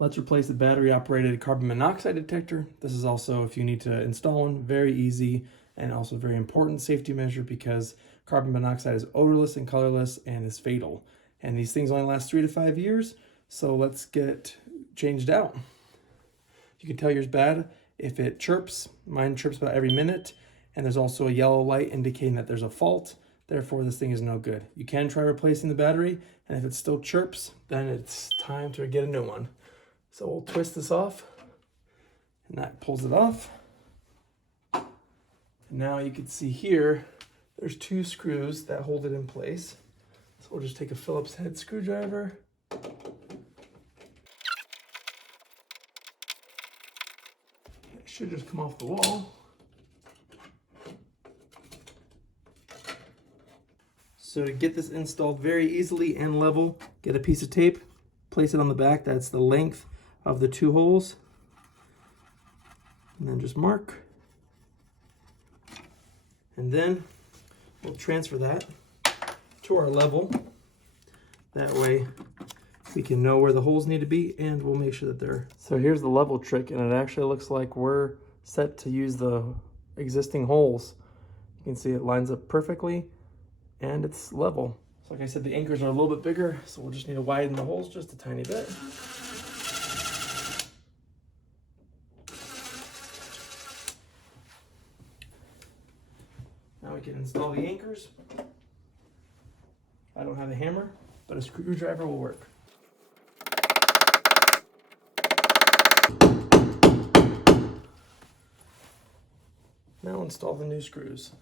Let's replace the battery-operated carbon monoxide detector. This is also, if you need to install one, very easy and also very important safety measure because carbon monoxide is odorless and colorless and is fatal. And these things only last 3 to 5 years, so let's get it changed out. You can tell yours bad if it chirps. Mine chirps about every minute, and there's also a yellow light indicating that there's a fault. Therefore, this thing is no good. You can try replacing the battery, and if it still chirps, then it's time to get a new one. So we'll twist this off, and that pulls it off. And now you can see here, there's 2 screws that hold it in place. So we'll just take a Phillips head screwdriver. It should just come off the wall. So to get this installed very easily and level, get a piece of tape, place it on the back. That's the length of the 2 holes. And then just mark. And then we'll transfer that to our level. That way we can know where the holes need to be, and we'll make sure that they're... So here's the level trick, and it actually looks like we're set to use the existing holes. You can see it lines up perfectly, and it's level. So like I said, the anchors are a little bit bigger, so we'll just need to widen the holes just a tiny bit. Now we can install the anchors. I don't have a hammer, but a screwdriver will work. Now install the new screws.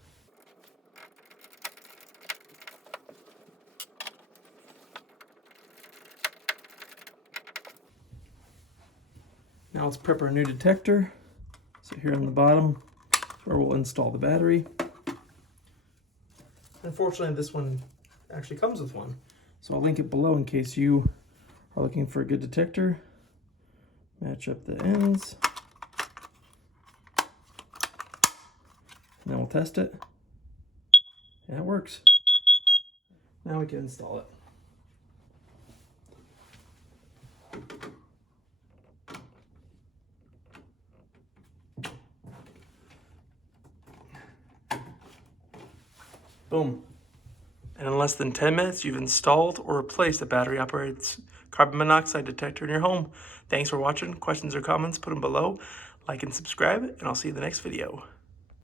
Now let's prep our new detector. So here on the bottom is where we'll install the battery. Unfortunately, this one actually comes with one. So I'll link it below in case you are looking for a good detector. Match up the ends. And then we'll test it. And it works. Now we can install it. Boom. And in less than 10 minutes, you've installed or replaced a battery-operated carbon monoxide detector in your home. Thanks for watching. Questions or comments, put them below. Like and subscribe, and I'll see you in the next video.